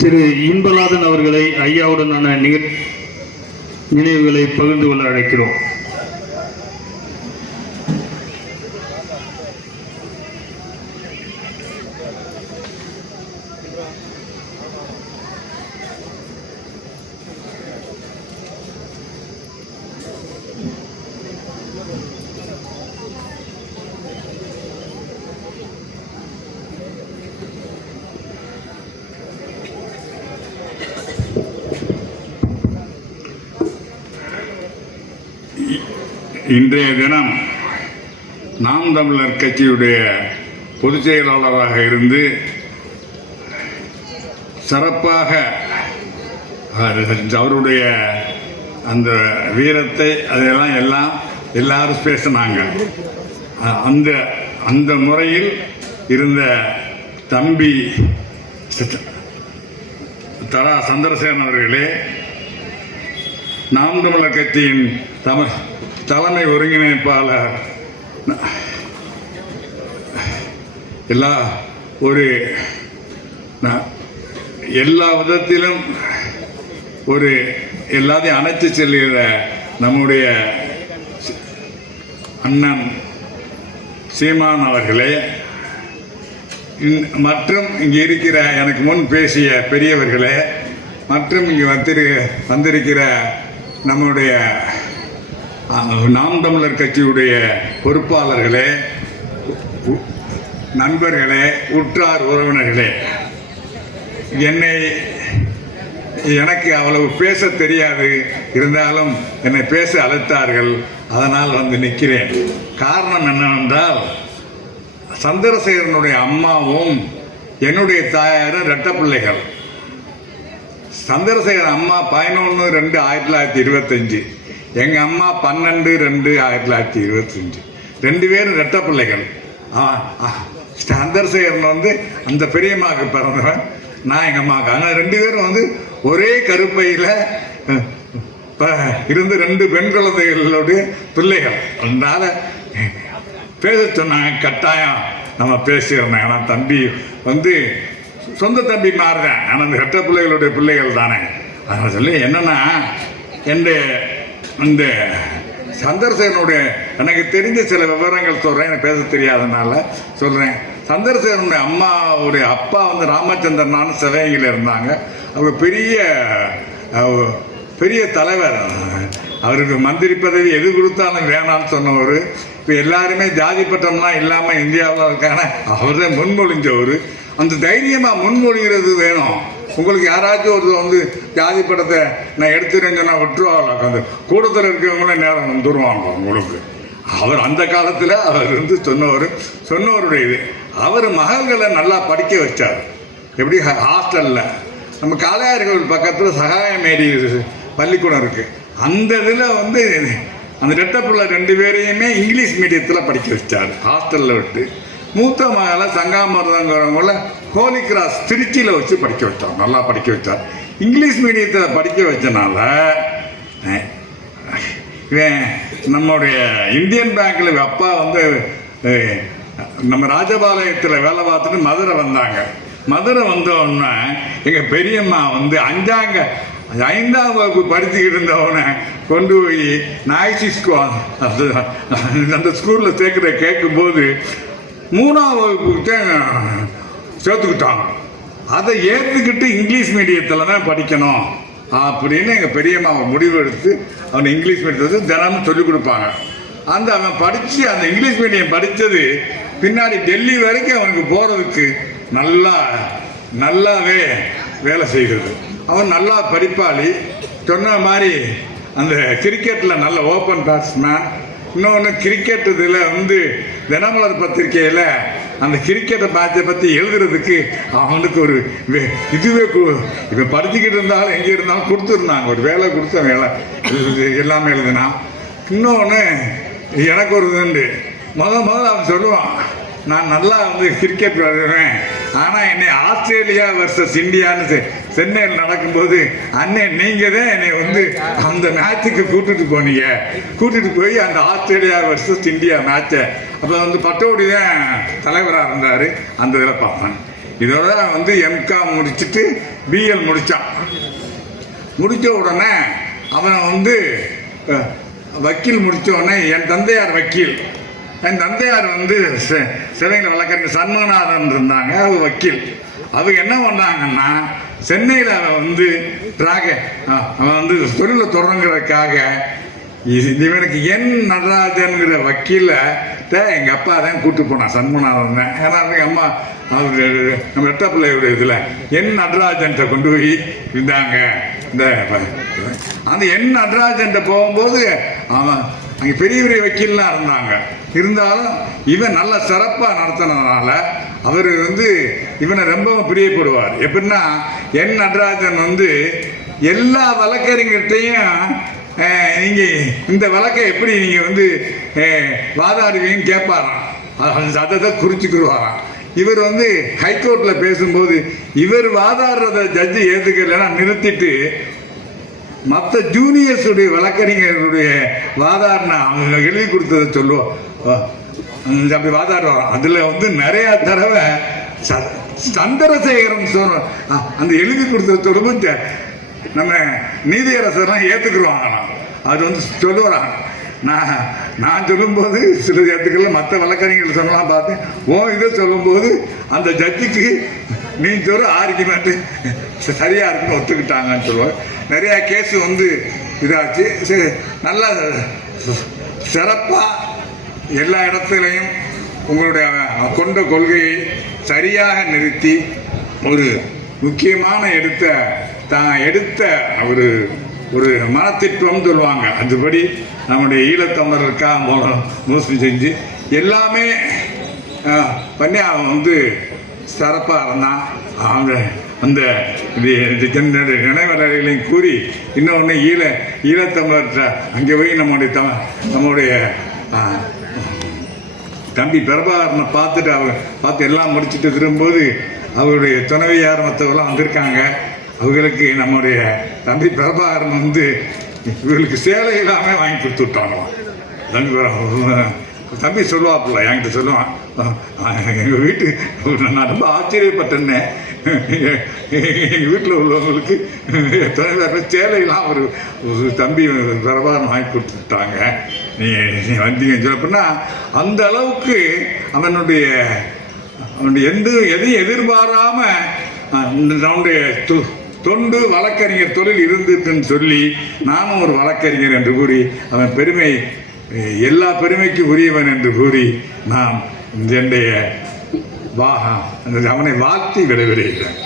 திரு இன்பநாதன் அவர்களை ஐயாவுடனான நிகழ் நினைவுகளை பகிர்ந்து கொள்ள அழைக்கிறோம். இன்றைய தினம் நாம் தமிழர் கட்சியுடைய பொதுச் செயலாளராக இருந்து சிறப்பாக அவருடைய அந்த வீரத்தை அதையெல்லாம் எல்லாம் எல்லாரும் பேசினாங்க. அந்த அந்த முறையில் இருந்த தம்பி ச- தரா சந்திரசேகரன் அவர்களே நாம் தமிழர் கட்சியின் தம தலைமை ஒருங்கிணைப்பாளர் எல்லா ஒரு ந- எல்லா விதத்திலும் ஒரு எல்லாத்தையும் அணைத்து செல்கிற நம்முடைய அண்ணன் சீமான் அவர்களே இன்- மற்றும் இங்கே இருக்கிற எனக்கு முன் பேசிய பெரியவர்களே மற்றும் இங்கே வந்திரு வந்திருக்கிற நம்முடைய நாம் தமிழர் கட்சியுடைய பொறுப்பாளர்களே உ- நண்பர்களே உற்றார் உறவினர்களே என்னை எனக்கு அவ்வளவு பேச தெரியாது. இருந்தாலும் என்னை பேச அழைத்தார்கள். அதனால் வந்து நிற்கிறேன். காரணம் என்னவென்றால் சந்திரசேகரனுடைய அம்மாவும் என்னுடைய தாயாரும் ரெட்ட பிள்ளைகள் சந்திரசேகரன் அம்மா பதினொன்று ரெண்டு ஆயிரத்தி தொள்ளாயிரத்தி இருபத்தஞ்சு. எங்கள் அம்மா பன்னெண்டு ரெண்டு ஆயிரத்தி தொள்ளாயிரத்தி இருபத்தஞ்சு ரெண்டு பேரும் ரெட்ட பிள்ளைகள். ஆ, சந்திரசேகரன் வந்து அந்த பெரியம்மாவுக்கு பிறந்தவன் நான் எங்கள் அம்மாவுக்கு. ஆனால் ரெண்டு பேரும் வந்து ஒரே கருப்பையில் இப்போ இருந்து ரெண்டு பெண் குழந்தைகளுடைய பிள்ளைகள். அதனால பேச சொன்னாங்க கட்டாயம் நம்ம பேசியிருந்தேன் ஆனால் தம்பி வந்து சொந்த தம்பி மாறுதான். ஆனால் அந்த கட்ட பிள்ளைகளுடைய பிள்ளைகள் தானே. அதனால் சொல்லி என்னென்னா என்னுடைய இந்த சந்தர்சேனுடைய எனக்கு தெரிஞ்ச சில விவரங்கள் சொல்கிறேன் எனக்கு பேச தெரியாதனால சொல்கிறேன் சந்தர்சேனுடைய அம்மாவுடைய அப்பா வந்து ராமச்சந்திரனான சிவகங்கையில் இருந்தாங்க. அவங்க பெரிய பெரிய தலைவர். அவருக்கு மந்திரி பதவி எது கொடுத்தாலும் வேணாம்னு சொன்னவர். இப்போ எல்லாருமே ஜாதி பட்டம்லாம் இல்லாமல் இந்தியாவில் இருக்கான அவர் தான் முன்மொழிஞ்சவர். அந்த தைரியமாக முன்மொழிகிறது வேணும். உங்களுக்கு யாராச்சும் ஒருத்தர் வந்து ஜாதி படத்தை நான் எடுத்துறேன்னு சொன்னால் விட்டுருவாங்க அந்த கூட்டத்தில் இருக்கிறவங்களே நேரம் வந்துருவாங்க உங்களுக்கு? அவர் அந்த காலத்தில் அவர் வந்து சொன்னவர் சொன்னவருடைய இது. அவர் மகள்களை நல்லா படிக்க வச்சார். எப்படி? ஹாஸ்டலில் நம்ம காளையார்கள் பக்கத்தில் சகாயமேரி பள்ளிக்கூடம் இருக்குது அந்த இதில் வந்து அந்த ரெட்ட பிள்ளை ரெண்டு பேரையுமே இங்கிலீஷ் மீடியத்தில் படிக்க வச்சார். ஹாஸ்டலில் விட்டு. மூத்த மகளை சங்காமரதங்கிறவங்கள ஹோலி கிராஸ் திருச்சியில் வச்சு படிக்க வச்சார் நல்லா படிக்க வச்சார் இங்கிலீஷ் மீடியத்தில் படிக்க வச்சனால அஹ், இவன் நம்முடைய இந்தியன் பேங்க்கில் அப்பா வந்து நம்ம ராஜபாளையத்தில் வேலை பார்த்துட்டு மதுரை வந்தாங்க. மதுரை வந்த எங்கள் பெரியம்மா வந்து அஞ்சாங்க ஐந்தாம் வகுப்பு படிச்சுக்கிட்டு இருந்தவனை கொண்டு போய் நாய்ச்சி ஸ்கூல் அந்த ஸ்கூலில் சேர்க்குற கேட்கும்போது மூணாம் வகுப்புக்கு சேர்த்துக்கிட்டாங்க. அதை ஏற்றுக்கிட்டு இங்கிலீஷ் மீடியத்தில் தான் படிக்கணும் அப்படின்னு எங்கள் பெரியம்மா முடிவு எடுத்து அவனை இங்கிலீஷ் மீடியத்தை தினமும் சொல்லிக் கொடுப்பாங்க. அந்த அவன் படித்து அந்த இங்கிலீஷ் மீடியம் படித்தது பின்னாடி டெல்லி வரைக்கும் அவனுக்கு போகிறதுக்கு நல்லா நல்லாவே வேலை செய்கிறது அவன் நல்லா படிப்பாளி. சொன்ன மாதிரி அந்த கிரிக்கெட்டில் நல்ல ஓப்பன் பேட்ஸ்மேன் இன்னொன்று கிரிக்கெட் இதில் வந்து தினமலர் பத்திரிக்கையில் அந்த கிரிக்கெட்டை மேட்சை பற்றி எழுதுறதுக்கு அவனுக்கு ஒரு இதுவே கு- இவன் படிச்சுக்கிட்டு இருந்தாலும் எங்கே இருந்தாலும் கொடுத்துருந்தாங்க ஒரு வேலை கொடுத்த வேலை. இது எல்லாமே எழுதுனான் இன்னொன்று எனக்கு ஒரு இதுண்டு. முத முதல்ல அவன் சொல்லுவான். நான் நல்லா வந்து கிரிக்கெட் விளையாடுவேன். ஆனால் என்னை ஆஸ்திரேலியா வர்சஸ் இந்தியான்னு செ- சென்னையில் நடக்கும்போது அண்ணே நீங்கள் தான் என்னை வந்து அந்த மேட்சுக்கு கூட்டிட்டு போனீங்க. கூட்டிட்டு போய் அந்த ஆஸ்திரேலியா வர்சஸ் இந்தியா மேட்சை அப்போ வந்து பட்டோடி தான் தலைவராக இருந்தார். அந்த இதில் பார்ப்பேன் இதோட வந்து எம்காம் முடிச்சுட்டு பிஎல் முடிச்சான். முடிச்ச உடனே அவனை வந்து வக்கீல் முடித்த உடனே என் தந்தையார் வக்கீல். என் தந்தையார் வந்து சிவகங்கை வழக்கறிஞர் சண்முகநாதன் இருந்தாங்க அவர் வக்கீல். அவங்க என்ன பண்ணாங்கன்னா சென்னையில் அவன் வந்து ராக அவன் வந்து தொழிலை தொடங்குறதுக்காக இவனுக்கு என் நடராஜனுங்கிற வக்கீல எங்கள் அப்பா தான் கூட்டு போனான் சண்முகநாதன் தான். ஏன்னா எங்கள் அம்மா அவர் நம்ம எட்ட பிள்ளையுடைய இதில் என் நடராஜன்ட்ட கொண்டு போய் இருந்தாங்க இந்த அந்த என் நடராஜன்ட்ட போகும்போது அவன் அங்க பெரிய பெரிய வக்கீல்லாம் இருந்தாங்க. இருந்தாலும் இவன் நல்ல சிறப்பா நடத்தினதுனால அவர் வந்து இவனை ரொம்பவும் பிரியப்படுவார். எப்படின்னா என் நடராஜன் வந்து எல்லா வழக்கறிஞர்கிட்டையும் நீங்கள் நீங்க இந்த வழக்கை எப்படி நீங்க வந்து வாதாடுவீங்கன்னு கேட்பாராம் அதை தான் குறிச்சுக்கிடுவாராம் இவர் வந்து ஹைகோர்ட்ல பேசும்போது இவர் வாதாடுறத ஜட்ஜு ஏத்துக்கலைன்னா நிறுத்திட்டு மற்ற ஜூனியர்ஸுடைய வழக்கறிஞர்களுடைய வாதாரணம் அவங்க எழுதி கொடுத்ததை சொல்லுவோம். அப்படி வாதாடுறோம் அதில் வந்து நிறையா தடவை ச- சந்திரசேகரன் சொல்ற அந்த எழுதி கொடுத்ததை சொல்லும்போது நம்ம நீதியரசர்லாம் ஏற்றுக்குருவாங்களாம் அது வந்து சொல்லுவாங்க நான் நான் சொல்லும்போது சில ஏற்றுக்கல மற்ற வழக்கறிஞர்கள் சொன்னலாம் பார்த்தேன். ஓ இதை சொல்லும்போது அந்த ஜட்ஜுக்கு நீ சொல்ற ஆர்குமெண்ட் சரியாக இருக்குன்னு ஒத்துக்கிட்டாங்கன்னு சொல்லுவேன் நிறையா கேஸ் வந்து இதாச்சு. சரி நல்லா சிறப்பாக எல்லா இடத்துலையும் உங்களுடைய கொண்ட கொள்கையை சரியாக நிறுத்தி ஒரு முக்கியமான எடுத்த தான் எடுத்த ஒரு ஒரு மனத்திட்பம் சொல்லுவாங்க. அதுபடி நம்முடைய ஈழத்தமிழருக்கா மோசடி செஞ்சு. எல்லாமே பண்ணி அவன் வந்து சிறப்பாக இருந்தான் அவங்க அந்த இது- இந்த கூறி இன்னொன்று ஈழ ஈழத்தமிழர்கிட்ட அங்கே போய் நம்முடைய த நம்முடைய தம்பி பிரபாகரனை பார்த்துட்டு அவர் பார்த்து எல்லாம் முடிச்சுட்டு திரும்பும்போது அவருடைய துணைவியார் மற்றவர்களாம் வந்திருக்காங்க. அவங்களுக்கு நம்முடைய தம்பி பிரபாகரன் வந்து இவர்களுக்கு சேலை எல்லாமே வாங்கி கொடுத்து விட்டாங்களாம். தம்பி பிரபா- தம்பி சொல்லுவாப்புல என்கிட்ட சொல்லுவான் எங்கள் வீட்டு நான் ரொம்ப ஆச்சரியப்பட்டேன்னே. எங்கள் வீட்டில் உள்ளவங்களுக்கு துணைவியார் சேலையெல்லாம் ஒரு ஒரு தம்பி பிரபாரம் வாங்கி கொடுத்துட்டாங்க. நீ நீ வந்தீங்கன்னு சொல்லப்போனா அந்த அளவுக்கு அவனுடைய அவனுடைய எந்த எதையும் எதிர்பாராமல் அஹ், நம்முடைய தொ- தொண்டு வழக்கறிஞர் தொழில் இருந்துட்டுன்னு சொல்லி நானும் ஒரு வழக்கறிஞர் என்று கூறி அவன் பெருமை எல்லா பெருமைக்கும் உரியவன் என்று கூறி நான் என்னுடைய வா அந்த அவனை வாழ்த்தி விடைபெறுகிறேன்